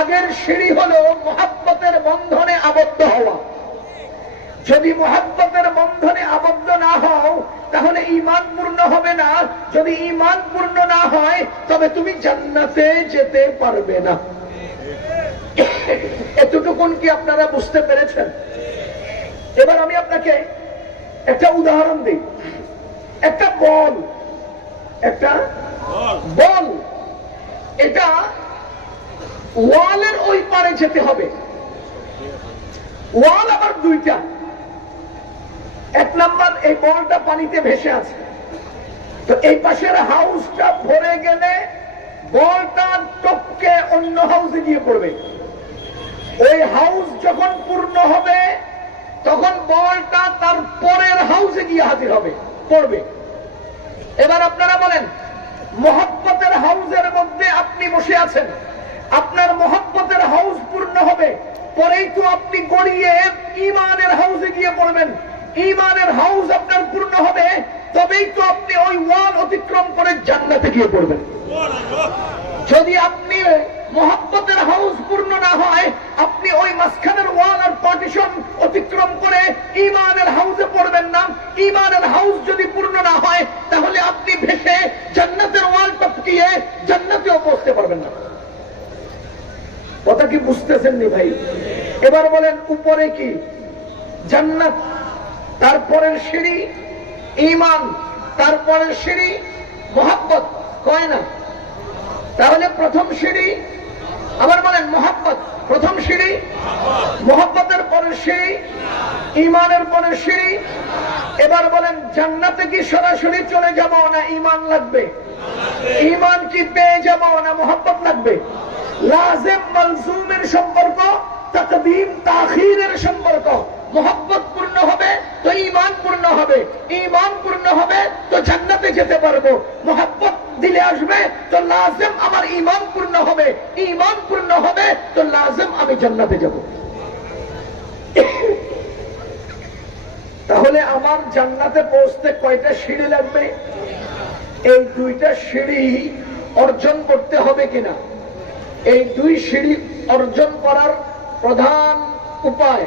আগের সিঁড়ি হলো মুহাব্বতের বন্ধনে আবদ্ধ হওয়া। যদি মুহাব্বতের বন্ধনে আবদ্ধ না হও তাহলে ঈমান পূর্ণ হবে না। যদি ঈমান পূর্ণ না হয় তবে তুমি জান্নাতে যেতে পারবে না। এতটুকুন কি আপনারা বুঝতে পেরেছেন? এবার আমি আপনাকে একটা উদাহরণ দিই। একটা বল, এটা ওয়ালের ওই পারে যেতে হবে। ওয়াল আবার দুইটা। এক নাম্বার, এই বলটা পানিতে ভেসে আছে, তো এই পাশের হাউসটা ভরে গেলে বলটা টপকে অন্য হাউসে গিয়ে পড়বে। ওই হাউস যখন পূর্ণ হবে তখন বলটা তার পরের হাউসে গিয়ে হাজির হবে, পড়বে। এবার আপনারা বলেন, মহব্বতের হাউসের মধ্যে আপনি বসে আছেন, আপনার মহব্বতের হাউস পূর্ণ হবে, পরেই তো আপনি গড়িয়ে ঈমানের হাউসে গিয়ে পড়বেন। ঈমানের হাউস আপনার পূর্ণ হবে, তবেই তো আপনি ওই ওয়াল অতিক্রম করে জান্নাতে গিয়ে পড়বেন। যদি আপনি মহব্বতের হাউস পূর্ণ না হয়, আপনি ওই মাঝখানের ওয়াল আর পার্টিশন অতিক্রম করে ঈমানের হাউসে পড়বেন না। ঈমানের হাউস যদি পূর্ণ না হয় তাহলে আপনি ভেসে জান্নাতের ওয়াল টপকিয়ে জান্নাতেও পৌঁছতে পারবেন না। কথা কি বুঝতেছেন নি ভাই? এবার বলেন, উপরে কি? জান্নাত, তারপরের সিঁড়ি ঈমান, তারপরের সিঁড়ি মহব্বত, কয় না? তাহলে প্রথম সিঁড়ি, আবার বলেন মহব্বত, প্রথম সিঁড়ি মহব্বতের পরের সিঁড়ি ঈমানের পরের সিঁড়ি। এবার বলেন, জান্নাতে কি সরাসরি চলে যাব না ঈমান লাগবে? ঈমান কি পেয়ে যাব না মহব্বত লাগবে? লাজিম মালজুমের সম্পর্ক, তাকদীম তাখিরের সম্পর্ক। মহব্বত পূর্ণ হবে তো ঈমান পূর্ণ হবে, ঈমান পূর্ণ হবে তো জান্নাতে যেতে পারবো। মহব্বত দিলে আসবে তো লাজিম আমার ঈমান পূর্ণ হবে, ঈমান পূর্ণ হবে তো লাজিম আমি জান্নাতে যাব। তাহলে আমার জান্নাতে পৌঁছতে কয়টা সিঁড়ি লাগবে? এই দুইটা সিঁড়ি অর্জন করতে হবে কিনা? এই দুই সিঁড়ি অর্জন করার প্রধান উপায়,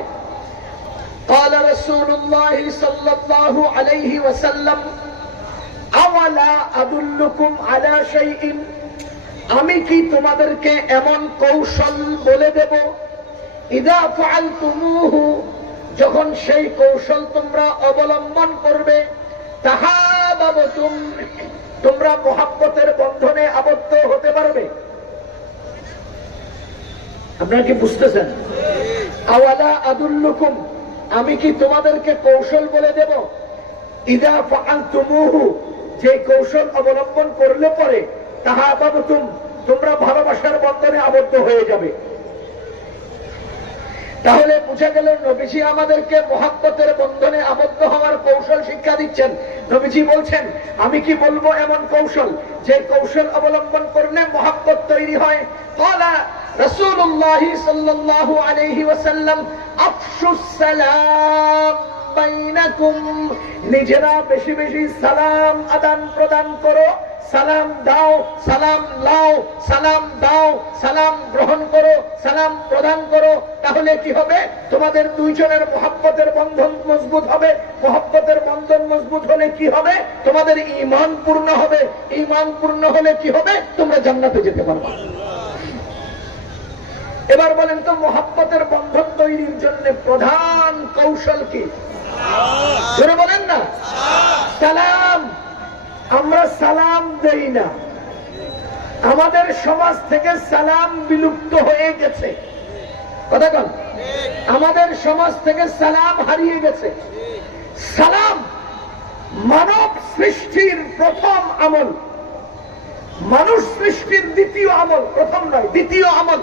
قال رسول الله صلى الله عليه وسلم أولا أدلكم على شيء, আমি কি তোমাদেরকে এমন কৌশল বলে দেব, ইদা ফাআলতুমুহু, যখন সেই কৌশল তোমরা অবলম্বন করবে, তাহাবাবতুম, তোমরা মুহাব্বতের বন্ধনে আবদ্ধ হতে পারবে। আপনারা কি বুঝতেছেন? আওয়ালা আদুল্লুকুম, আমি কি তোমাদেরকে কৌশল বলে দেব, ইদা ফাআলতুমুহু, যে কৌশল অবলম্বন করলে পরে তাহাবাবতুম, তোমরা ভালোবাসার বন্ধনে আবদ্ধ হয়ে যাবে। তাহলে বুঝা গেল নবীজি আমাদেরকে মুহাব্বতের বন্ধনে আবদ্ধ হওয়ার কৌশল শিক্ষা দিচ্ছেন। নবীজি বলছেন, আমি কি বলবো এমন কৌশল, যে কৌশল অবলম্বন করলে মুহাব্বত তৈরি হয়। ক্বালা রাসূলুল্লাহ সাল্লাল্লাহু আলাইহি ওয়াসাল্লাম আফশুস সালাম বাইনাকুম, নিজেরা বেশি বেশি সালাম আদান প্রদান করো, সালাম দাও, সালাম লাও, সালাম দাও, সালাম গ্রহণ করো, সালাম প্রদান করো। তাহলে কি হবে? তোমাদের দুইজনের মুহাব্বতের বন্ধন মজবুত হবে। মুহাব্বতের বন্ধন মজবুত হলে কি হবে? তোমাদের ঈমান পূর্ণ হবে। ঈমান পূর্ণ হলে কি হবে? তোমরা জান্নাতে যেতে পারবে। এবার বলেন তো, মুহাব্বতের বন্ধন তৈরির জন্য প্রধান কৌশল কি? জোরে বলেন না। সালাম। আমরা সালাম দেই না, আমাদের সমাজ থেকে সালাম বিলুপ্ত হয়ে গেছে। কথা বল, আমাদের সমাজ থেকে সালাম হারিয়ে গেছে। সালাম মানব সৃষ্টির প্রথম আমল, মানুষ সৃষ্টির দ্বিতীয় আমল, প্রথম নয় দ্বিতীয় আমল।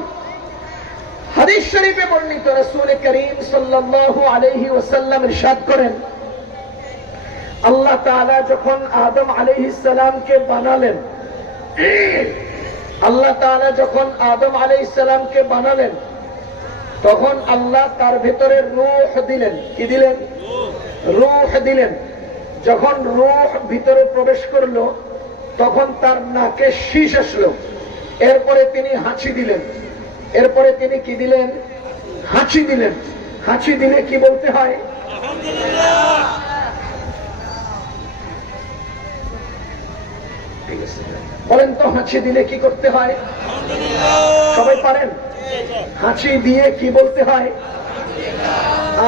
হাদিস শরীফে বর্ণিত, রাসূল করিম সাল্লাল্লাহু আলাইহি ওয়াসাল্লাম ইরশাদ করেন, আল্লাহ তাআলা যখন আদম আলাইহিস সালামকে বানালেন, আল্লাহ তাআলা যখন আদম আলাইহিস সালামকে বানালেন, তখন আল্লাহ তার ভিতরে রূহ দিলেন। কি দিলেন? রূহ দিলেন। যখন রূহ ভিতরে প্রবেশ করলো তখন তার নাকে শীষ আসলো, এরপরে তিনি হাঁচি দিলেন। এরপরে তিনি কি দিলেন? হাঁচি দিলেন। হাঁচি দিলে কি বলতে হয়? বলেন তো, হাঁচি দিলে কি করতে হয়? সবাই পারেন? হাঁচি দিয়ে কি বলতে হয়?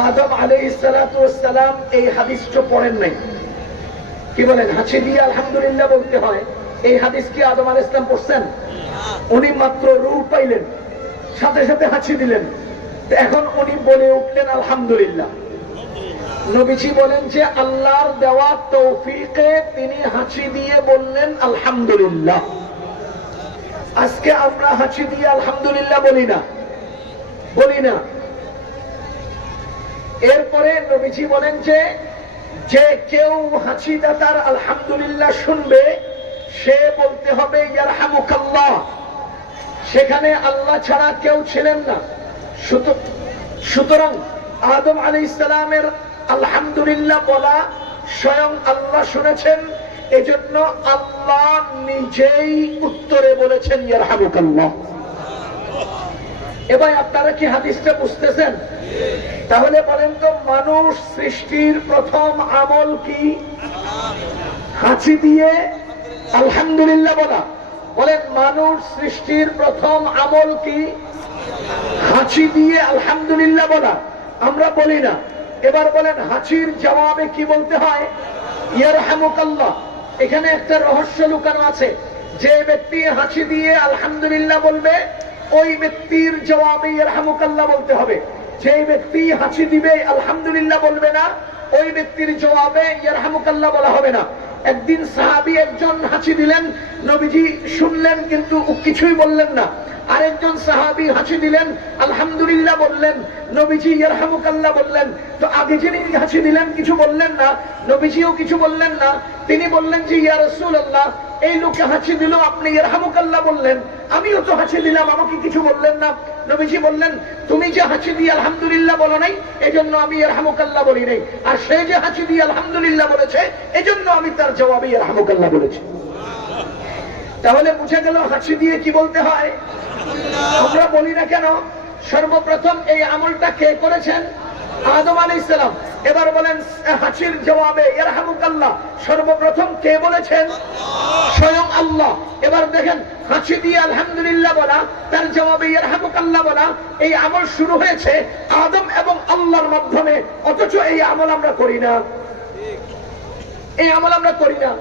আদম আলাইহিস সালাতু ওয়াস সালাম এই হাদিসটা পড়েন নাই। কি বলেন? হাঁচি দিয়ে আলহামদুলিল্লাহ বলতে হয়। এই হাদিস কি আদম আলাইহিস সালাম পড়ছেন? উনি মাত্র রূহ পাইলেন, সাথে সাথে হাঁচি দিলেন। এখন উনি বলে উঠলেন আলহামদুলিল্লাহ। নবীজি বলেন যে আল্লাহর দেওয়া তৌফিকে তিনি হাঁচি দিয়ে বললেন আলহামদুলিল্লাহ। আজকে আমরা হাঁচি দিয়ে আলহামদুলিল্লাহ বলি না, বলি না। এরপরে নবীজি বলেন যে যে কেউ হাঁচি দাতার আলহামদুলিল্লাহ শুনবে, সে বলতে হবে ইয়ারহামুকাল্লাহ। সেখানে আল্লাহ ছাড়া কেউ ছিলেন না। সুতরাং আদম আলাইহিস সালামের আলহামদুলিল্লাহ বলা স্বয়ং আল্লাহ শুনেছেন, এজন্য আল্লাহ নিজেই উত্তরে বলেছেন ইয়ারহামুকাল্লাহ। এবার আপনারা কি হাদিসটা বুঝতেছেন? তাহলে বলেন তো, মানুষ সৃষ্টির প্রথম আমল কি? হাঁচি দিয়ে আলহামদুলিল্লাহ বলা। বলেন, মানুষ সৃষ্টির প্রথম আমল কি? হাঁচি দিয়ে আলহামদুলিল্লাহ বলা। আমরা বলি না। এবার বলেন, হাঁচির জবাবে কি বলতে হয়? ইয়ারহামুকাল্লাহ। এখানে একটা রহস্য লুকানো আছে। যে ব্যক্তি হাঁচি দিয়ে আলহামদুলিল্লাহ বলবে, ওই ব্যক্তির জবাবে ইয়ারহামুকাল্লাহ বলতে হবে। যে ব্যক্তি হাঁচি দিবে আলহামদুলিল্লাহ বলবে না, ওই ব্যক্তির জবাবে ইয়ারহামুকাল্লাহ বলা হবে না। একদিন সাহাবী একজন হাঁচি দিলেন, নবীজি শুনলেন কিন্তু কিছুই বললেন না। আরেকজন সাহাবী হাঁচি দিলেন, আলহামদুলিল্লাহ বললেন, নবীজি ইয়ারহামুকাল্লাহ বললেন। তো আগে যিনি হাঁচি দিলেন কিছু বললেন না, নবীজিও কিছু বললেন না। তিনি বললেন যে ইয়া রাসূলুল্লাহ, এই লোকে হাঁচি দিল, আপনি ইয়ারহামুকাল্লাহ বললেন, আমিও তো হাঁচি দিলাম, আমাকে কিছু বললেন না। নবীজি বললেন, তুমি যে হাঁচি দিয়ে আলহামদুলিল্লাহ বলো নাই, এজন্য আমি ইয়ারহামুকাল্লাহ বলি নাই। আর সে যে হাঁচি দিয়ে আলহামদুলিল্লাহ বলেছে, এজন্য আমি তার জবাবে ইয়ারহামুকাল্লাহ বলেছি। তাহলে বুঝে গেল হাঁচি দিয়ে কি বলতে হয়। আমরা বলি না কেন? সর্বপ্রথম এই আমলটা কে করেছেন? আদম আলাইহিস সালাম। এবার বলেন, হাঁচির জবাবে ইয়ারহামুকাল্লাহ সর্বপ্রথম কে বলেছেন? স্বয়ং আল্লাহ। এবার দেখেন, হাঁচি দিয়ে আলহামদুলিল্লাহ বলা, তার জবাবে ইয়ারহামুকাল্লাহ বলা, এই আমল শুরু হয়েছে আদম এবং আল্লাহর মাধ্যমে। অথচ এই আমল আমরা করি না। এই আমল আমরা করি না।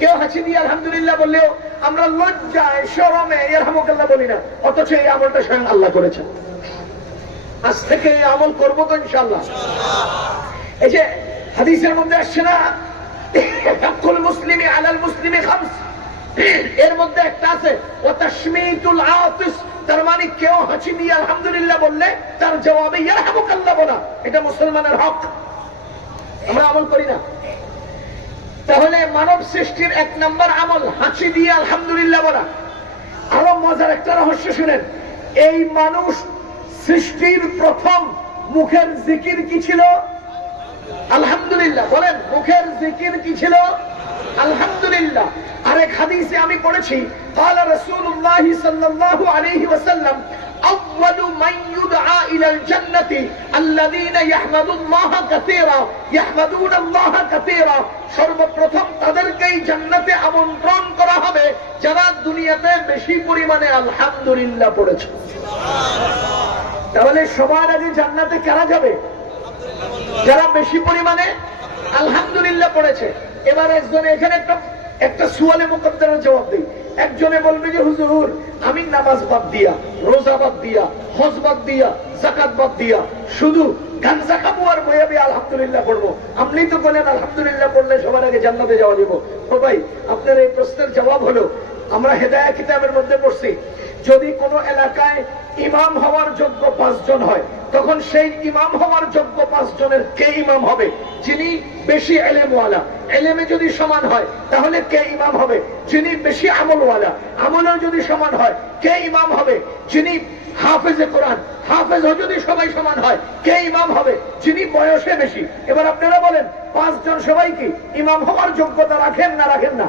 কেউ হাঁচি দিয়ে আলহামদুলিল্লাহ বললেও আমরা লজ্জায় শরমে ইয়ারহামুকাল্লাহ বলি না। অথচ এই আমলটা স্বয়ং আল্লাহ করেছেন। আজ থেকে এই আমল করবো তো ইনশাআল্লাহ। এই যে হাদিসের মধ্যে আসছে না, হাক্কুল মুসলিমি আলাল মুসলিমি খামস, এর মধ্যে একটা আছে ওয়া তাশমিতুল আতিস। তার মানে কেউ হাঁচি দিয়ে আলহামদুলিল্লাহ বললে তার জবাবে ইয়ারহামুকাল্লাহ বলা, এটা মুসলমানের হক। আমরা আমল করি না। তাহলে মানব সৃষ্টির এক নম্বর আমল হাঁচি দিয়ে আলহামদুলিল্লাহ বলা। আরো মজার একটা রহস্য শুনেন, এই মানুষ সৃষ্টির প্রথম মুখের জিকির কি ছিল? আলহামদুলিল্লাহ। বলেন, মুখের জিকির কি ছিল? আলহামদুলিল্লাহ। আরেক হাদিসে আমি পড়েছি, ক্বালা রাসূলুল্লাহ সাল্লাল্লাহু আলাইহি ওয়াসাল্লাম, আউয়ালু মান ইউদআ ইলাল জান্নাতি আল্লাযীনা ইয়াহমাদুল্লাহা কাসীরা ইয়াহমাদুনাল্লাহা কাসীরা। সর্বপ্রথম তাদেরকেই জান্নাতে আমন্ত্রণ করা হবে যারা দুনিয়াতে বেশি পরিমাণে আলহামদুলিল্লাহ পড়েছে। তাহলে সবার আগে জান্নাতে কারা যাবে? যারা বেশি পরিমাণে আলহামদুলিল্লাহ পড়েছে। এবার একজনে এখানে একটা সুয়ালে মুকদ্দারের জবাব দেই। একজনে বলবে যে হুজুর, আমি নামাজ বাদ দিয়া, রোজা বাদ দিয়া, হজ বাদ দিয়া, যাকাত বাদ দিয়া শুধু গাঞ্জা খাবো আর বয়াবে আলহামদুলিল্লাহ পড়বো। আপনি তো বলেন আলহামদুলিল্লাহ পড়লে সবার আগে জান্নাতে যাওয়া যাবো। ও ভাই, আপনার এই প্রশ্নের জবাব হলো, আমরা হেদায়া কিতাবের মধ্যে পড়ছি, যদি কোন এলাকায় ইমাম হওয়ার যোগ্য 5 জন হয়, তখন সেই ইমাম হওয়ার যোগ্য 5 জনের কে ইমাম হবে? যিনি বেশি ইলমওয়ালা। ইলমে যদি সমান হয় তাহলে কে ইমাম হবে? যিনি বেশি আমলওয়ালা। আমলও যদি সমান হয় কে ইমাম হবে? যিনি হাফেজে কোরআন। হাফেজ যদি সবাই সমান হয় কে ইমাম হবে? যিনি বয়সে বেশি। এবার আপনারা বলেন, 5 জন সবাই কি ইমাম হওয়ার যোগ্যতা রাখেন না রাখেন না?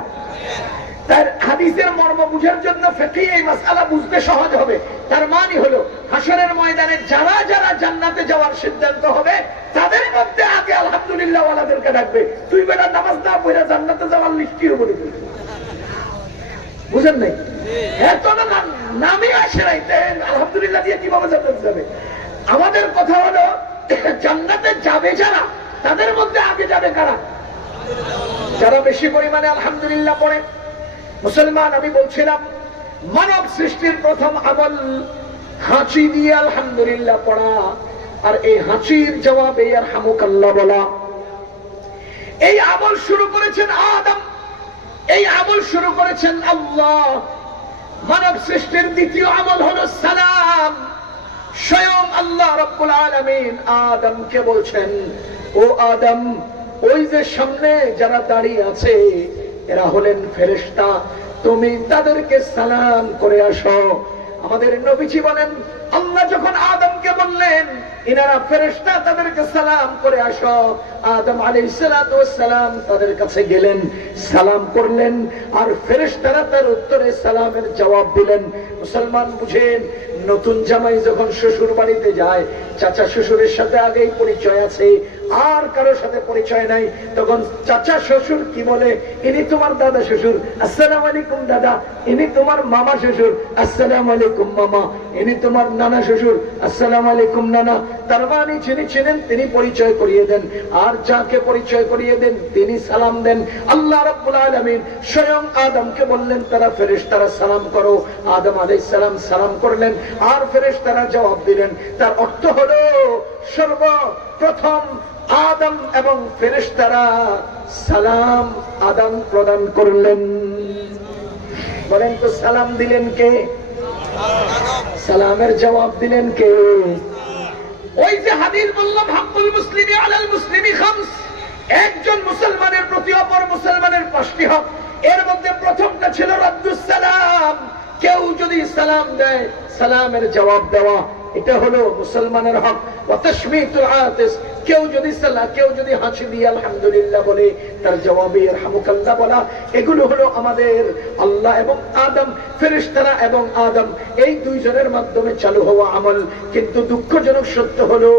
তার হাদিসের মর্ম বুঝার জন্য ফিকহি এই মাসআলা বুঝতে সহজ হবে। তার মানে হলো ময়দানে যারা যারা জান্নাতে যাওয়ার সিদ্ধান্ত হবে তাদের মধ্যে আগে আলহামদুলিল্লাহ ওয়ালাদেরকে ডাকবে। তুই বেটা নামাজ না পড়ে জান্নাতে যাওয়ার লিস্ট কি হবে? বুঝেন নাই? এত না নামই আসে নাই, আলহামদুলিল্লাহ দিয়ে কিভাবে জান্নাতে যাবে? আমাদের কথা হলো জান্নাতে যাবে যারা, তাদের মধ্যে আগে যাবে কারা? যারা বেশি পরিমাণে আলহামদুলিল্লাহ পড়ে। মুসলমান, আমি বলছিলাম মানব সৃষ্টির প্রথম আমল হাঁচি দিয়ে আলহামদুলিল্লাহ পড়া, আর এই হাঁচির জবাবে ইয়ারহামুকাল্লাহ বলা। এই আমল শুরু করেছেন আদম, এই আমল শুরু করেছেন আল্লাহ। মানব সৃষ্টির দ্বিতীয় আমল হলো সালাম। স্বয়ং আল্লাহ রাব্বুল আলামিন আদমকে বলছেন, ও আদম, ওই যে সামনে যারা দাঁড়িয়ে আছে এরা হলেন ফেরেশতা, তুমি তাদেরকে সালাম করে আসো। আমাদের নবীজি বলেন, আল্লাহ যখন আদমকে বললেন ইনারা ফেরেশতা, তাদেরকে সালাম করে আসো, আদম আলাইহিস সালাতু ওয়াস সালাম তাদের কাছে গেলেন, সালাম করলেন, আর ফেরেশতারা তার উত্তরে সালামের জবাব দিলেন। মুসলমান বুঝেন, নতুন জামাই যখন শ্বশুর বাড়িতে যায়, চাচা শ্বশুরের সাথে আগেই পরিচয় আছে, আর কারোর সাথে পরিচয় নাই, তখন চাচা শ্বশুর কি বলে, ইনি তোমার দাদা শ্বশুর, আসসালামু আলাইকুম দাদা। ইনি তোমার মামা শ্বশুর, আসসালামু আলাইকুম মামা। ইনি তোমার নানা শ্বশুর, আসসালামু আলাইকুম নানা। তার মানে যিনি চেনেন তিনি পরিচয় করিয়ে দেন, আর যাকে পরিচয় করিয়ে দেন তিনি সালাম দেন। আল্লাহ রাব্বুল আলামিন স্বয়ং আদমকে বললেন, তারা ফেরেশতারা সালাম করো। আদম আলাইহিস সালাম সালাম করলেন, আর ফেরেশতারা জবাব দিলেন। তার অর্থ হলো সর্বপ্রথম আদম এবং ফেরেশতারা সালাম আদান প্রদান করলেন। বলেন তো সালাম দিলেন কে? সালামের জবাব দিলেন কে? ওই যে হাদিস বললাম, হাক্কুল মুসলিমি আলাল মুসলিমি খামস, একজন মুসলমানের প্রতি অপর মুসলমানের 5টি হক। এর মধ্যে প্রথমটা ছিল রাদ্দুস সালাম। কেউ যদি সালাম দেয় সালামের জবাব দেওয়া, এটা হলো মুসলমানের হক। ওয়া তাশমিতুল আতিস, কেউ যদি হাসি দিয়ে আলহামদুলিল্লাহ বলে তার জবাবে ইয়ারহামুকাল্লাহ বলা, এগুলো হলো আমাদের আল্লাহ এবং আদম, ফেরেশতারা এবং আদম এই দুইজনের মাধ্যমে চালু হওয়া আমল। কিন্তু দুঃখজনক সত্য হলো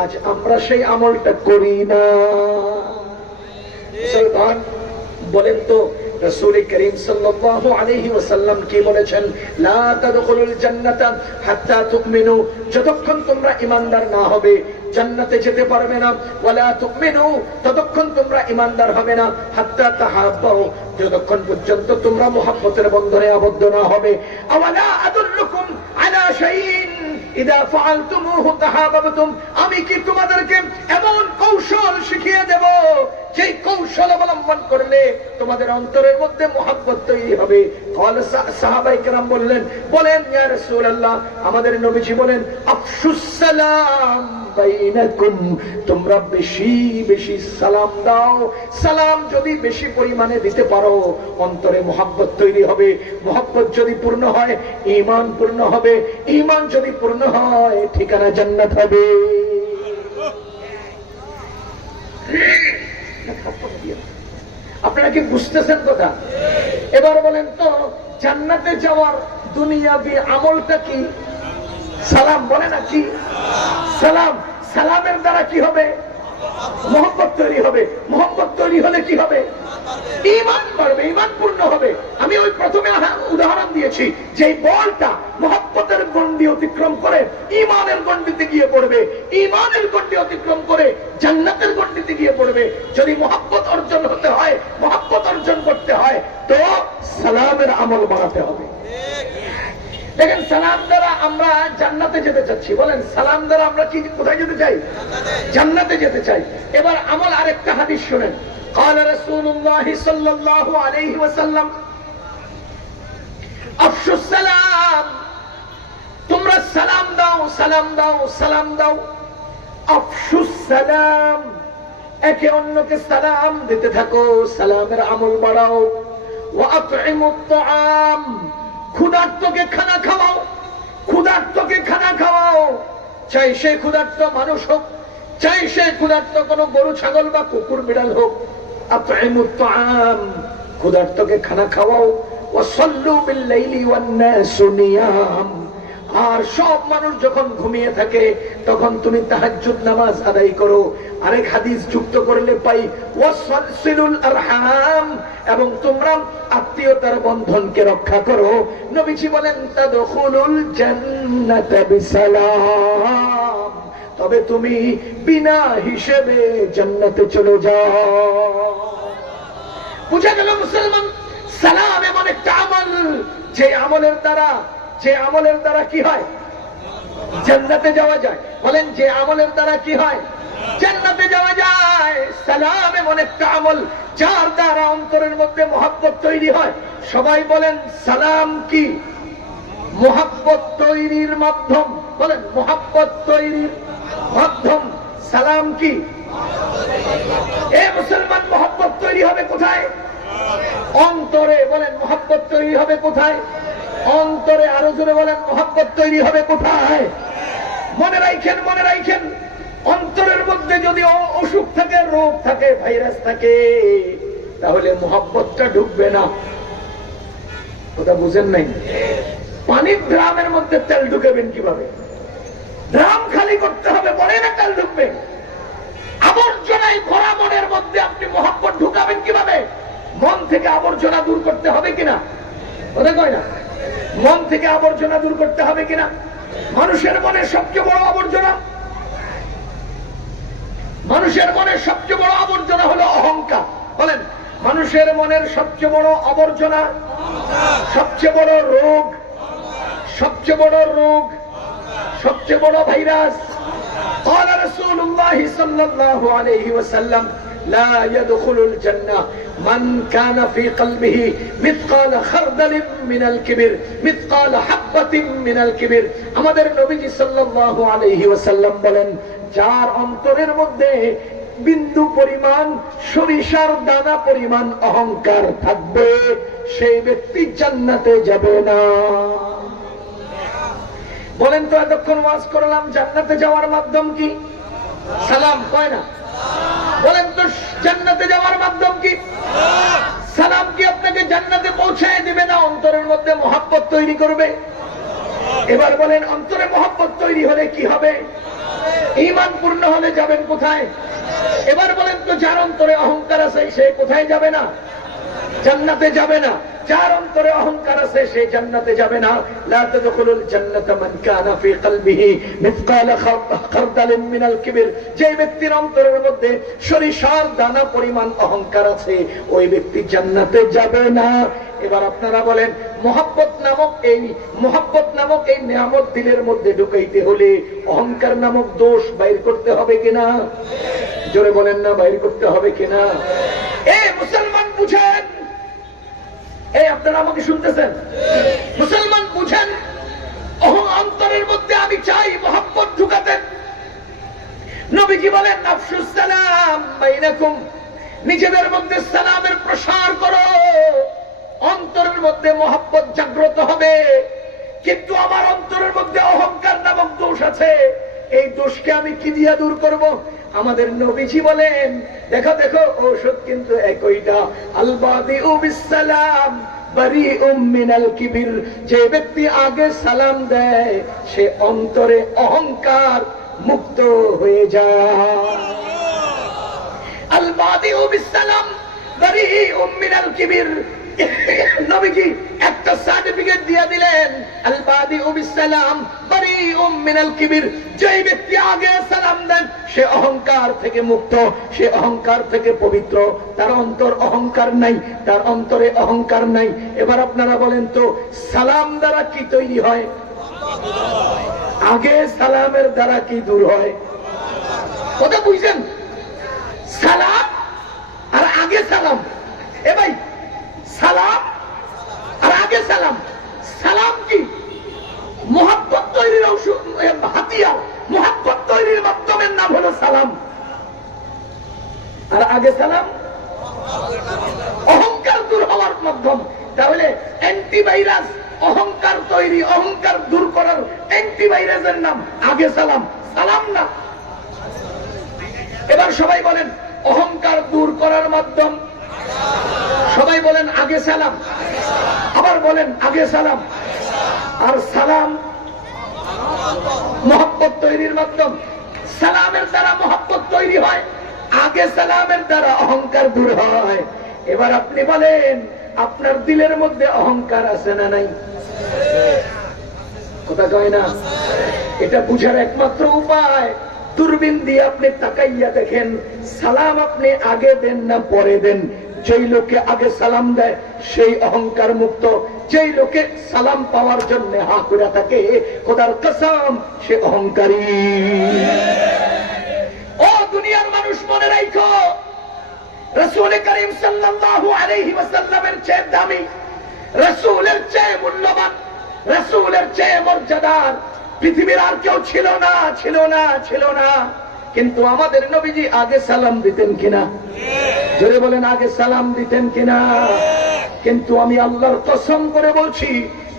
আজ আমরা সেই আমলটা করি না। মুসলমান, বলেন তো রাসূল করিম সাল্লাল্লাহু আলাইহি ওয়াসাল্লাম কি বলেছেন? লা তাদখুলুল জান্নাতা হাত্তা তুমিনু, যতক্ষণ তোমরা ঈমানদার না হবে জান্নাতে যেতে পারবে না। ওয়ালা তুমিনু, ততক্ষণ তোমরা ঈমানদার হবে না। হাত্তা তাহাব্বু, যতক্ষণ পর্যন্ত তোমরা মুহাব্বতের বন্ধনে আবদ্ধ না হবে। আওয়ালা আদুল্লুকুম আলা শাইইন ইযা ফাআলতুমুহু তাহাব্বতুম, আমি কি তোমাদেরকে এমন কৌশল শিখিয়ে দেব যে কৌশল অবলম্বন করলে তোমাদের অন্তরের মধ্যে মুহাব্বত তৈরি হবে? সাহাবায়ে কেরাম বলেন ইয়া রাসূলুল্লাহ, আমাদের নবীজি বলেন, আফশুস সালাম বাইনাকুম, তোমরা বেশি বেশি সালাম দাও। সালাম যদি বেশি পরিমাণে দিতে পারো অন্তরে মুহাব্বত তৈরি হবে। মুহাব্বত যদি পূর্ণ হয় ঈমান পূর্ণ হবে। ঈমান যদি পূর্ণ হয় ঠিকানা জান্নাত হবে। আপনারা কি বুঝতেছেন কথা? এবার বলেন তো, জান্নাতে যাওয়ার দুনিয়াবি আমলটা কি? সালাম। বলে না কি? সালাম। সালামের দ্বারা কি হবে? মুহাব্বত তৈরি হবে। মুহাব্বত তৈরি হলে কি হবে? ঈমান বাড়বে, ঈমান পূর্ণ হবে। আমি ওই প্রথমে উদাহরণ দিয়েছি যে বলটা মুহাব্বতের গণ্ডি অতিক্রম করে ঈমানের গণ্ডিতে গিয়ে পড়বে, ঈমানের গণ্ডি অতিক্রম করে জান্নাতের গণ্ডিতে গিয়ে পড়বে। যদি মুহাব্বত অর্জন হতে হয়, মুহাব্বত অর্জন করতে হয়, তো সালামের আমল বাড়াতে হবে। দেখেন, সালাম দ্বারা আমরা জান্নাতে যেতে চাচ্ছি। বলেন, সালাম দ্বারা আমরা কি কোথায় যেতে চাই? জান্নাতে যেতে চাই। এবার আমল আরেকটা হাদিস শুনেন। قال رسول الله صلى الله عليه وسلم افشوا السلام, তোমরা সালাম দাও, সালাম দাও, সালাম দাও। আফশুস সালাম, একে অন্যকে সালাম দিতে থাকো, সালামের আমল বাড়াও। ওয়া আতঈমুত তাআম, ক্ষুধার্তকে খানা খাওয়াও, ক্ষুধার্তকে খানা খাওয়াও। চাই সে ক্ষুধার্ত মানুষ হোক, চাই সে ক্ষুধার্ত কোন গরু ছাগল বা কুকুর বিড়াল হোক। আতঈমুত তাআম, ক্ষুধার্তকে খানা খাওয়াও। ওয়া সাল্লু বিল লাইলি ওয়ান নাসু নিয়াম, আর সব মানুষ যখন ঘুমিয়ে থাকে তখন তুমি তাহাজ্জুদ নামাজ আদায় করো। আরেক হাদিস যুক্ত করলে পাই ওয়াসসিলুল আরহাম, এবং তোমরা আত্মীয়তার বন্ধনকে রক্ষা করো। নবীজি বলেন তাদখুলুল জান্নাতা বিসালাম, তবে তুমি বিনা হিসেবে জান্নাতে চলে যাও। বুঝা গেল মুসলমান, সালাম এমন একটা আমল যে আমলের দ্বারা কি হয়? জান্নাতে যাওয়া যায়। বলেন যে আমলের দ্বারা কি হয়? জান্নাতে যাওয়া যায়। সালাম এমন একটা আমল যার দ্বারা অন্তরের মধ্যে মহব্বত তৈরি হয়। সবাই বলেন সালাম কি? মহব্বত তৈরির মাধ্যম। বলেন মহব্বত তৈরির মাধ্যম। সালাম কি? এ মুসলমান, মহব্বত তৈরি হবে কোথায়? অন্তরে। বলেন মহব্বত তৈরি হবে কোথায়? অন্তরে। আরো জোরে বলেন মহব্বত তৈরি হবে কোথায়? মনে রাখেন, অন্তরের মধ্যে যদি অসুখ থাকে, রোগ থাকে, ভাইরাস থাকে, তাহলে মহব্বতটা ঢুকবে না। কথা বুঝেন নাই? পানির ড্রামের মধ্যে তেল ঢুকাবেন কিভাবে? ড্রাম খালি করতে হবে, বলে না তেল ঢুকবে। আবর্জনায় ভরা মনের মধ্যে আপনি মহব্বত ঢুকাবেন কিভাবে? মন থেকে আবর্জনা দূর করতে হবে কিনা? কথা কয় না? মন থেকে আবর্জনা দূর করতে হবে কিনা? মানুষের মনে সবচেয়ে বড় আবর্জনা হলো অহংকার। বলেন মানুষের মনের সবচেয়ে বড় আবর্জনা, সবচেয়ে বড় রোগ, সবচেয়ে বড় ভাইরাস। قال رسول الله صلى الله عليه وسلم لا يدخل الجنة من كان في قلبه مثقال خردل من الكبر مثقال حبة من الكبر। আমাদের নবীজি সাল্লাল্লাহু আলাইহি ওয়াসাল্লাম বলেন, যার অন্তরের মধ্যে বিন্দু পরিমাণ, সরিষার দানা পরিমাণ অহংকার থাকবে, সেই ব্যক্তি জান্নাতে যাবে না। বলেন তো এতক্ষণ ওয়াজ করলাম, জান্নাতে যাওয়ার মাধ্যম কি? সালাম। কয় না? বলেন তো জান্নাতে যাওয়ার মাধ্যম কি? সালাম কি আপনাকে জান্নাতে পৌঁছায় দিবে না অন্তরের মধ্যে মহব্বত তৈরি করবে? এবার বলেন অন্তরে মহব্বত তৈরি হলে কি হবে? ঈমান পূর্ণ হলে যাবেন কোথায়? এবার বলেন তো যার অন্তরে অহংকার আছে সে কোথায় যাবে না? জান্নাতে যাবে না। যার অন্তরে অহংকার আছে সে জান্নাতে যাবে না। লা তাদখুলুল জান্নাতা মান কানা ফি কলবিহি মিসকাল খারদালিন মিনাল কিবর। যে ব্যক্তির অন্তরের মধ্যে সরিষার দানা পরিমাণ অহংকার আছে, ওই ব্যক্তি জান্নাতে যাবে না। এবার আপনারা বলেন মহব্বত নামক এই নিয়ামত দিলের মধ্যে ঢুকাইতে হলে অহংকার নামক দোষ বাইর করতে হবে কিনা? জোরে বলেন না, বাইর করতে হবে কিনা? এ মুসলমান বুঝেন, এই আপনারা আমাকে শুনতেছেন? মুসলমান বুঝেন, অন্তরের মধ্যে আমি চাই মহব্বত ঢুকাতেন। নবীজি বলেন আফশুস সালাম বাইনাকুম, নিজেদের মধ্যে সালামের প্রসার করো, অন্তরের মধ্যে মহব্বত জাগ্রত হবে। কিন্তু আমার অন্তরের মধ্যে অহংকার নামক দোষ আছে, এই দোষকে আমি কি দিয়া দূর করব? আমাদের নবীজি বলেন দেখো ঔষধ কিন্তু একইটা। আল বাদিউ বিসসালাম বারিউম মিনাল কিবির। যে ব্যক্তি আগে সালাম দেয় সে অন্তরে অহংকার মুক্ত হয়ে যায়। আল বাদিউ বিসসালাম বারিউম মিনাল কিবির। নবীজি একটা সার্টিফিকেট দিয়ে দিলেন, আল বাদিউ বিসসালাম বারিউম মিনাল কিবির। যে ব্যক্তি আগে সালাম দেন সে অহংকার থেকে মুক্ত, সে অহংকার থেকে পবিত্র। তার অন্তর অহংকার নাই, তার অন্তরে অহংকার নাই। এবার আপনারা বলেন তো সালাম দ্বারা কি তৈরি হয়? আগে সালামের দ্বারা কি দূর হয়? কথা বুঝছেন? সালাম আর আগে সালাম। এ ভাই, সালাম আর আগে সালাম। সালাম কি? মহব্বত তৈরির হাতিয়ার, মহব্বত তৈরির মাধ্যমের নাম হলো সালাম। আর আগে সালাম অহংকার দূর হওয়ার মাধ্যম। তাহলে অ্যান্টিভাইরাস অহংকার তৈরি, অহংকার দূর করার অ্যান্টিভাইরাসের নাম আগে সালাম, সালাম না। এবার সবাই বলেন অহংকার দূর করার মাধ্যম। সবাই বলেন আগে সালাম, আবার বলেন আগে সালাম। আর সালাম মহব্বত তৈরির মাধ্যম। সালামের দ্বারা মহব্বত তৈরি হয়, আগে সালামের দ্বারা অহংকার দূর হয়। এবার আপনি বলেন, আপনার দিলের মধ্যে অহংকার আছে না নাই? কথা কয় না? এটা বুঝার একমাত্র উপায়, দূরবীন দিয়ে আপনি তাকাইয়া দেখেন, সালাম আপনি আগে দেন না পরে দেন। যেই লোকে আগে সালাম দেয় সেই অহংকার মুক্ত, যেই লোকে সালাম পাওয়ার জন্য হা করে থাকে, খোদার কসম সে অহংকারী। ও দুনিয়ার মানুষ, মনে রাখো, রাসূল করিম সাল্লাল্লাহু আলাইহি ওয়াসাল্লামের চেয়ে দামি, রাসূলের চেয়ে মূল্যবান, রাসূলের চেয়ে মর্যাদার পৃথিবীর আর কেউ ছিল না, ছিল না, ছিল না। কিন্তু আমাদের নবীজি আগে সালাম দিতেন কিনা? জোরে বলেন, আগে সালাম দিতেন কিনা? কিন্তু আমি আল্লাহর কসম করে বলছি,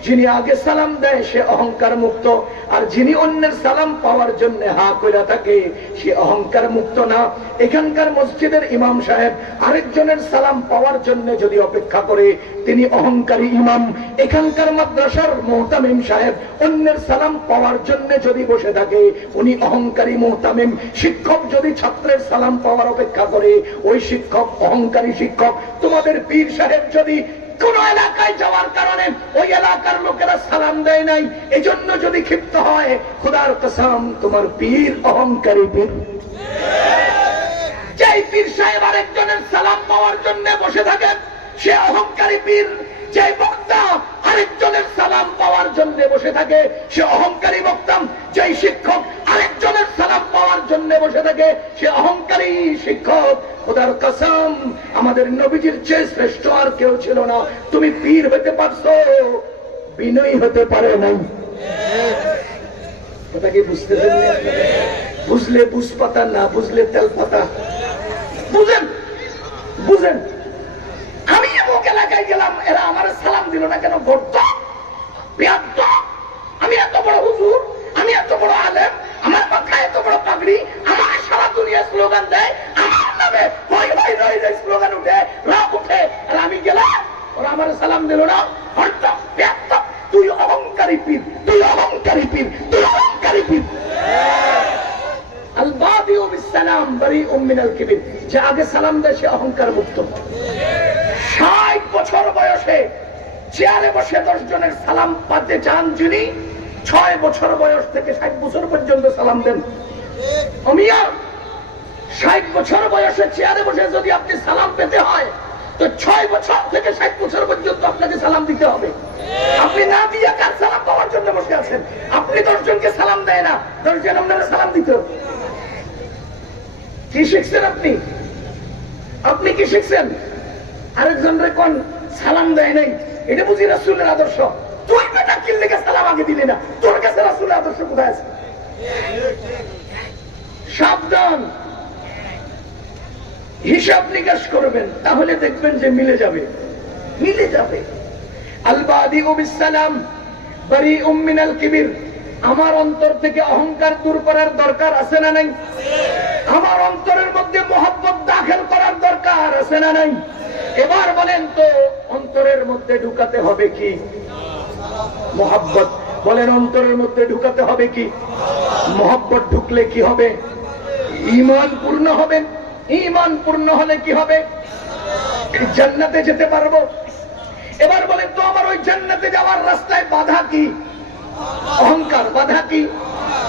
যিনি আগে সালাম দেয় সে অহংকার মুক্ত, আর যিনি অন্যের সালাম পাওয়ার জন্য হা কইরা থাকে সে অহংকার মুক্ত না। এখানকার মসজিদের ইমাম সাহেব আরেকজনের সালাম পাওয়ার জন্য যদি অপেক্ষা করে তিনি অহংকারী ইমাম। এখানকার মাদ্রাসার মুহতামিম সাহেব অন্যের সালাম পাওয়ার জন্য যদি বসে থাকে উনি অহংকারী মুহতামিম। শিক্ষক যদি ছাত্রের সালাম পাওয়ার অপেক্ষা করে ওই শিক্ষক অহংকারী শিক্ষক। তোমাদের পীর সাহেব যদি কোন এলাকায় যাওয়ার কারণে ওই এলাকার লোকেরা সালাম দেয় নাই, এজন্য যদি ক্ষিপ্ত হয়, খোদার কসম তোমার পীর অহংকারী পীর। যেই পীর সাহেব আরেকজনের সালাম পাওয়ার জন্য বসে থাকেন সে অহংকারী পীর। যে বক্তা আরেকজনের সালাম পাওয়ার জন্য বসে থাকে সে অহংকারী বক্তা। যেই শিক্ষক আরেকজনের সালাম পাওয়ার জন্য বসে থাকে সে অহংকারী শিক্ষক। খোদার কসম আমাদের নবীজির চেয়ে শ্রেষ্ঠ আর কেউ ছিল না। তুমি পীর হতে পারছো, বিনয়ী হতে পারে নাই। কথা কি বুঝতেছেন? বুঝলে বুঝ পাতা, না বুঝলে তেল পাতা। বুঝেন, বুঝেন। আমি এমন এলাকায় গেলাম, এরা আমার সালাম দিল না কেন? গর্ত, বেয়াদ্দ। আমি এত বড় হুজুর, আমি এত বড় আলেম, আমার মাথায় এত বড় পাগড়ি, আমার সারা দুনিয়া স্লোগান দেয়, আমার নামে হই হই রই রই স্লোগান উঠে, রাগ উঠে, আর আমি গেলাম ওরা আমার সালাম দিল না। গর্ত, বেয়াদ্দ। তুই অহংকারী পীর, তুই অহংকারী পীর, তুই অহংকারী পীর। আল বাদিউ বিসসালাম বারিউম মিনাল কিবির। যে আগে সালাম দেয় সে অহংকার মুক্ত। 60 বছর বয়সে চেয়ারে বসে 10 জনের সালাম পাতে চান যিনি, 6 বছর বয়স থেকে 60 বছর পর্যন্ত সালাম দেন। অমিয়া 60 বছর বয়সে চেয়ারে বসে যদি আপনি সালাম পেতে হয় তো 6 বছর থেকে 60 বছর পর্যন্ত আপনাকে সালাম দিতে হবে। আপনি না দিয়ে কার সালাম পাওয়ার জন্য বসে আছেন? আপনি 10 জনকে সালাম দেয় না, 10 জন আপনারা সালাম দিতে। কি শিখছেন আপনি? আপনি কি শিখছেন? আরেকজনের কোন সালাম দেয় নাই, এটা বুঝি রাসূলের আদর্শ। তুই বেটা কি লেগে সালাম আগে দিলি না? তোর কাছে রাসূলের আদর্শ কোথায় আছে? সাবধান, হিসাব নিকাশ করবেন, তাহলে দেখবেন যে মিলে যাবে, মিলে যাবে। আল বাদিউ বিসসালাম বারিউম মিনাল কিবির। আমার অন্তর থেকে অহংকার দূর করার দরকার আছে না নাই? আমার অন্তরের মধ্যে মহব্বত দাখিল করার দরকার আছে না নাই? এবার বলেন তো, অন্তরের মধ্যে ঢুকাতে হবে কি? মহব্বত। বলেন, অন্তরের মধ্যে ঢুকাতে হবে কি? মহব্বত। ঢুকলে কি হবে? ঈমান পূর্ণ হবে। ঈমান পূর্ণ হলে কি হবে? জান্নাতে যেতে পারবো। এবার বলেন তো, আমার ওই জান্নাতে যাওয়ার রাস্তায় বাধা কি? অহংকার। বাধা কি?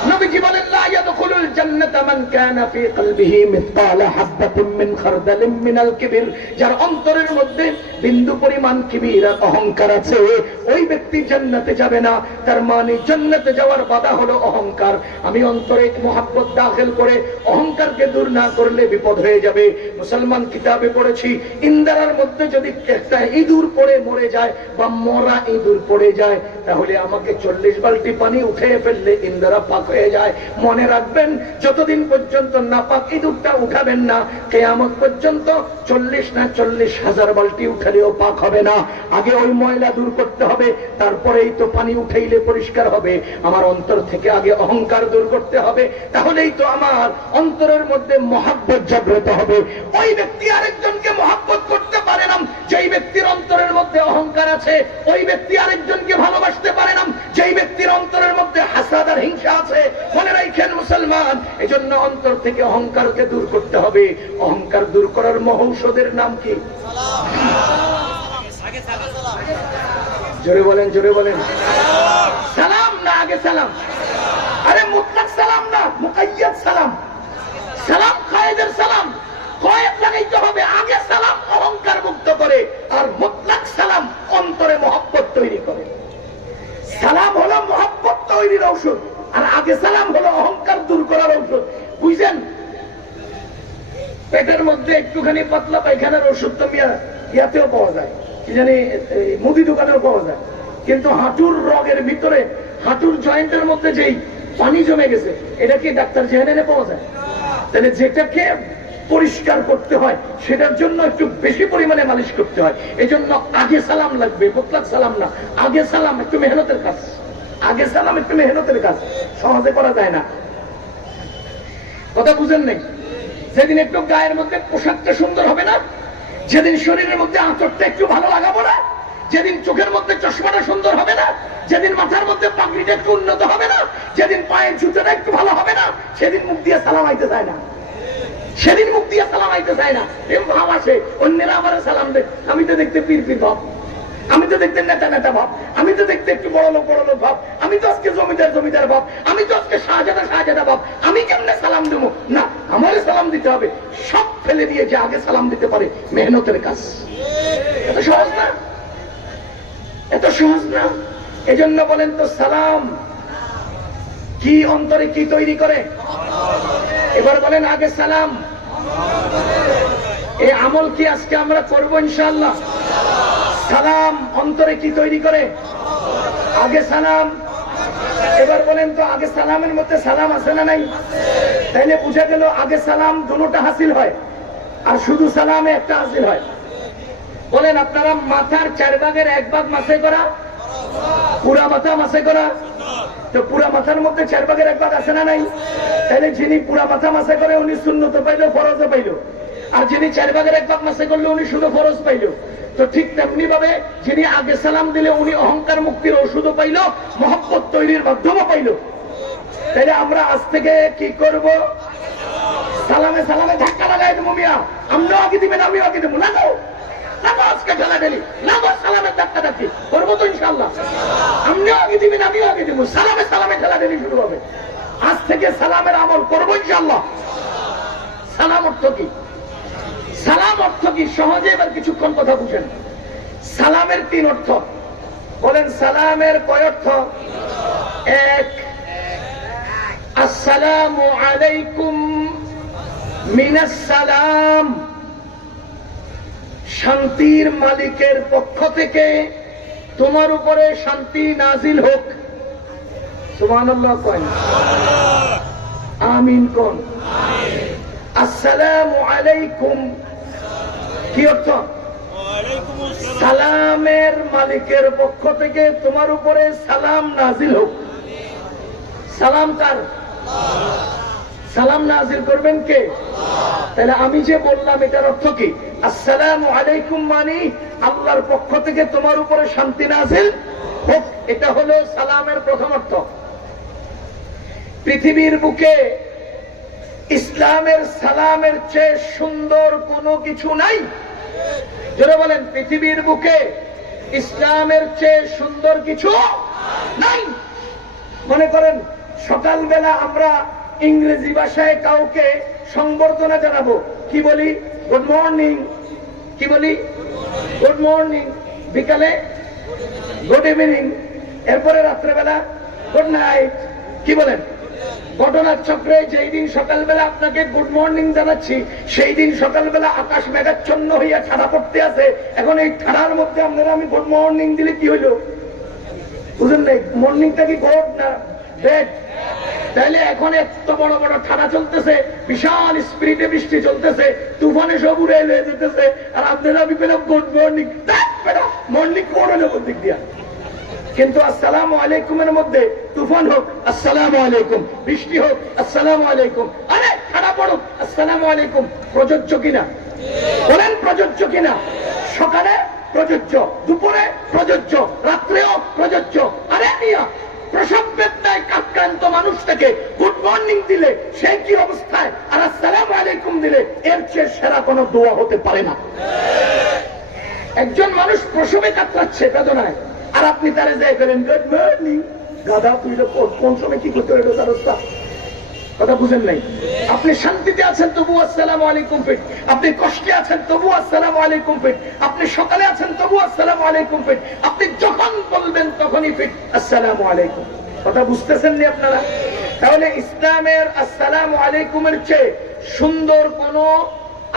নবীজি বলেন, লা ইয়াদখুলুল জান্নাতা মান কানা ফি কলবিহি মিসকালা হাববাতিন মিন খারদালিন মিনাল কিবির। যার অন্তরের মধ্যে বিন্দু পরিমাণ কিবির আর অহংকার আছে ওই ব্যক্তি জান্নাতে যাবে না। তার মানে জান্নাতে যাওয়ার বাধা হলো অহংকার। আমি অন্তরে মহব্বত দাখিল করে অহংকারকে দূর না করলে বিপদ হয়ে যাবে। মুসলমান কিতাবে পড়েছি, ইন্দারার মধ্যে যদি একটা ইঁদুর পড়ে মরে যায় বা মরা ইঁদুর পড়ে যায় তাহলে আমাকে 40 বালতি পানি উঠে ফেললে ইন্দারা পাক হয়ে যায়। মনে রাখবেন, যতদিন পর্যন্ত নাপাক ইঁদুরটা উঠাবেন না, কিয়ামত পর্যন্ত 40 না 40,000 বালতি উঠালেও পাক হবে না। আগে ওই ময়লা দূর করতে হবে, তারপরেই তো পানি উঠাইলে পরিষ্কার হবে। আমার অন্তর থেকে আগে অহংকার দূর করতে হবে, তাহলেই তো আমার অন্তরের মধ্যে মহব্বত জাগ্রত হবে। ওই ব্যক্তি আরেকজনকে মহব্বত করতে পারে না যেই ব্যক্তির অন্তরের মধ্যে অহংকার আছে ওই ব্যক্তি আরেকজনকে ভালোবাসতে পারে না। যেই ব্যক্তির অন্তরের মধ্যে হাসাদ আর হিংসা আছে, মনে রাখেন মুসলমান, এজন্য অন্তর থেকে অহংকারকে দূর করতে হবে। অহংকার দূর করার মহৌষধের নাম কি? জোরে বলেন, জোরে বলেন। সালাম না আগে সালাম? আরে মুতলাক সালাম না, মুকাইয়াদ সালাম। সালাম কায়েদের সালাম, কয়েদ লাগাইতে হবে। আগে সালাম অহংকার মুক্ত করে, আর মুতলাক সালাম অন্তরে মহব্বত তৈরি করে। সালাম হলো মহব্বত তৈরির ঔষধ, আর আগে সালাম হলো অহংকার দূর করার ঔষধ। বুঝছেন? পেটের মধ্যে একটুখানি পাতলা পায়খানার ওষুধ তো ইয়াতেও পাওয়া যায়, কি জানি মুদি দোকানেও পাওয়া যায়, কিন্তু হাঁটুর রগের ভিতরে, হাঁটুর জয়েন্টের মধ্যে যেই পানি জমে গেছে, এটা কি ডাক্তার জেনে পাওয়া যায়? তাহলে যেটাকে পরিষ্কার করতে হয় সেটার জন্য একটু বেশি পরিমাণে মালিশ করতে হয়। এই জন্য আগে সালাম লাগবে, মুতলাক সালাম না। আগে সালাম একটু মেহনতের কাজ, আগে সালাম একটু মেহনতের কাজ, সহজে করা যায় না। কথা বুঝেন নাই? যেদিন একটু গায়ের মধ্যে পোশাকটা সুন্দর হবে না, যেদিন শরীরের মধ্যে আঁচড়টা একটু ভালো লাগাবো না, যেদিন চোখের মধ্যে চশমাটা সুন্দর হবে না, যেদিন মাথার মধ্যে পাগড়িটা একটু উন্নত হবে না, যেদিন পায়ের জুতোটা একটু ভালো হবে না, সেদিন মুখ দিয়ে সালাম আইতে চায় না, সেদিন মুখ দিয়ে সালাম আইতে চায় না। এম ভাব আসে, অন্যেরা আমার সালাম দেয়, আমি তো দেখতে পীর পীর ভাব, আমি তো দেখতে নেতা নেতা ভাব, আমি তো দেখতে একটু বড় লোক ভাব, আমি তো আজকে জমিদার জমিদার ভাব, আমি তো আজকে শাহজাদা শাহজাদা ভাব, আমি কেমনে সালাম দেবো? না, আমারও সালাম দিতে হবে। সব ফেলে দিয়ে যে আগে সালাম দিতে পারে, মেহনতের কাজ। এত সহজ না, এত সহজ না। এজন্য বলেন তো সালাম কি অন্তরে কি তৈরি করে? এবার বলেন আগে সালাম। এই আমল কি আজকে আমরা করবো ইনশাআল্লাহ? সালাম অন্তরে কি তৈরি করে? আগে সালাম। এবার বলেন তো আগে সালামের মধ্যে সালাম আছে না নাই? তাইলে বুঝা গেল আগে সালাম দুটোটা হাসিল হয়, আর শুধু সালামে একটা হাসিল হয়। বলেন আপনারা মাথার 4 ভাগের 1 ভাগ মাসে করা, পুরা মাথা মাসে করা, তো পুরা মাথার মধ্যে 4 ভাগের 1 ভাগ আছে না নাই? তাহলে যিনি পুরা মাথা মাসে করে উনি সুন্নত পাইলো, ফরজ পাইলো, আর যিনি 4 ভাগের 1 ভাগ মাসে করলে উনি শুধু ফরজ পাইলো। তো ঠিক তেমনি ভাবে যিনি আগে সালাম দিলে উনি অহংকার মুক্তির ওষুধও পাইলো, মহব্বত তৈরির মাধ্যমও পাইলো। তাহলে আমরা আজ থেকে কি করব? সালামে সালামে ধাক্কা লাগাই দেবো। মিয়া আমরাও আগে দিবেন, আমিও আগে দেবো। লাগাও লাগাও, আজকে ঢেলা ঢেলি লাগাও, সালামের ধাক্কা ধাক্কি করবো তো ইনশাআল্লাহ। আপনিও আগে দিবেন, আমিও আগে দেবো। সালামে সালামে ঢেলা ঢেলি শুরু হবে। আজ থেকে সালামের আমল করবো ইনশাআল্লাহ। সালাম অর্থ কি? সালাম অর্থ কি? সহজে এবার কিছুক্ষণ কথা বুঝেন। সালামের 3 অর্থ। বলেন সালামের কয় অর্থ? 1, আসসালামু আলাইকুম মিনাস সালাম, শান্তির মালিকের পক্ষ থেকে তোমার উপরে শান্তি নাজিল হোক। সুবহানাল্লাহ কয়, আমিন কোন? আসসালামু আলাইকুম কি অর্থ? সালামের মালিকের পক্ষ থেকে তোমার উপরে সালাম নাজিল হোক। সালাম কার? সালাম নাজিল করবেন কে? তাহলে আমি যে বললাম এটার অর্থ কি? আসসালামু আলাইকুম মানে আল্লাহর পক্ষ থেকে তোমার উপরে শান্তি নাজিল হোক। এটা হলো সালামের প্রথম অর্থ। পৃথিবীর বুকে ইসলামের সালামের চেয়ে সুন্দর কোনো কিছু নাই। যারা বলেন পৃথিবীর বুকে ইসলামের চেয়ে সুন্দর কিছু নাই। মনে করেন সকালবেলা আমরা ইংরেজি ভাষায় কাউকে সংবর্ধনা জানাবো, কি বলি? Good morning. কি বলি? Good morning. বিকালে গুড ইভিনিং। এরপরে রাত্রেবেলা গুড নাইট। কি বলেন? ঘটনার চক্রে যেই দিন সকালবেলা আপনাকে গুড মর্নিং জানাচ্ছি, সেই দিন সকালবেলা আকাশ মেঘাচ্ছন্ন হইয়া ঠাড়া পড়তে আছে। এখন এই ঠাড়ার মধ্যে আপনারা আমি গুড মর্নিং দিলে কি হইল? বুঝলেন নাই? মর্নিংটা কি গুড না ব্যাড? তাহলে এখন এত বড় বড় ঠাড়া চলতেছে, বিশাল স্পিরিটে বৃষ্টি চলতেছে, তুফানে সব উড়ে এলে যেতেছে, আর আপনারা আমি পেলাম গুড মর্নিং। মর্নিং কোন হলো দিক দিয়া? কিন্তু আসসালামু আলাইকুমের মধ্যে তুফান হোক আসসালামু আলাইকুম, বৃষ্টি হোক আসসালামু আলাইকুম, আরে ঠাড়া পড়ুক আসসালামু আলাইকুম। প্রযোজ্য কিনা? বলেন প্রযোজ্য কিনা? সকালে প্রযোজ্য, দুপুরে প্রযোজ্য, রাত্রেও প্রযোজ্য। আরে মিয়া, প্রসব বেদনায় কাক্রান্ত মানুষটাকে গুড মর্নিং দিলে সে কি অবস্থায়, আর আসসালামু আলাইকুম দিলে এর চেয়ে সেরা কোনো দোয়া হতে পারে না। একজন মানুষ প্রসবে কাতরাচ্ছে বেদনায়, আর আপনি তারে যাই করেন গুড মর্নিং। গাধা, তুই কোন সময় কি করতে হবে তার অবস্থা? কথা বুঝেন নাই? আপনি শান্তিতে আছেন তবু আসসালামু আলাইকুম ফিট, আপনি কষ্টে আছেন তবু আসসালামু আলাইকুম ফিট, আপনি সকালে আছেন তবু আসসালামু আলাইকুম ফিট, আপনি যখন বলবেন তখনই ফিট আসসালামু আলাইকুম। কথা বুঝতেছেন নি আপনারা? তাহলে ইসলামের আসসালামু আলাইকুমের চেয়ে সুন্দর কোন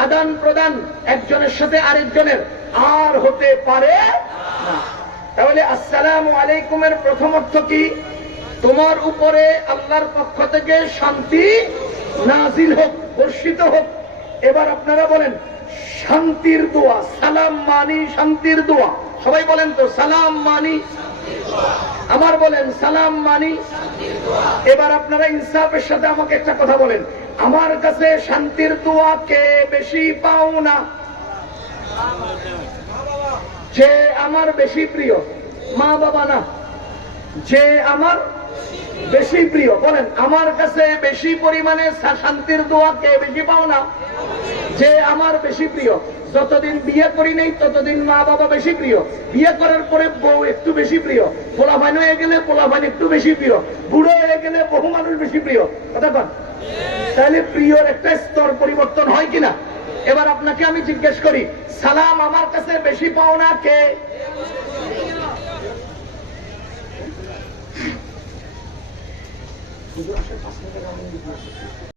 আদান প্রদান একজনের সাথে আরেকজনের আর হতে পারে না। তাহলে আসসালামু আলাইকুমের প্রথম অর্থ কি? তোমার উপরে আল্লাহর পক্ষ থেকে শান্তি নাজিল হোক, বর্ষিত হোক। এবার আপনারা বলেন শান্তির দোয়া, সালাম মানি শান্তির দোয়া। সবাই বলেন তো সালাম মানি, আমার বলেন সালাম মানি। এবার আপনারা ইনসাফের সাথে আমাকে একটা কথা বলেন, আমার কাছে শান্তির দোয়া কে বেশি পাও না? যে আমার বেশি প্রিয়, মা বাবা না, যে আমার বেশি প্রিয়। বলেন আমার কাছে বেশি পরিমাণে শান্তির দোয়া কে বেশি পাও না? যে আমার বেশি প্রিয়। যতদিন বিয়ে করি নেই ততদিন মা বাবা বেশি প্রিয়, বিয়ে করার পরে বউ একটু বেশি প্রিয়, পোলাপান হয়ে গেলে পোলাপান একটু বেশি প্রিয়, বুড়ো হয়ে গেলে বহু মানুষ বেশি প্রিয়। কথা কন? তাহলে প্রিয়র একটা স্তর পরিবর্তন হয় কিনা? এবার আপনাকে আমি জিজ্ঞেস করি, সালাম আমার কাছে বেশি পাও না কে?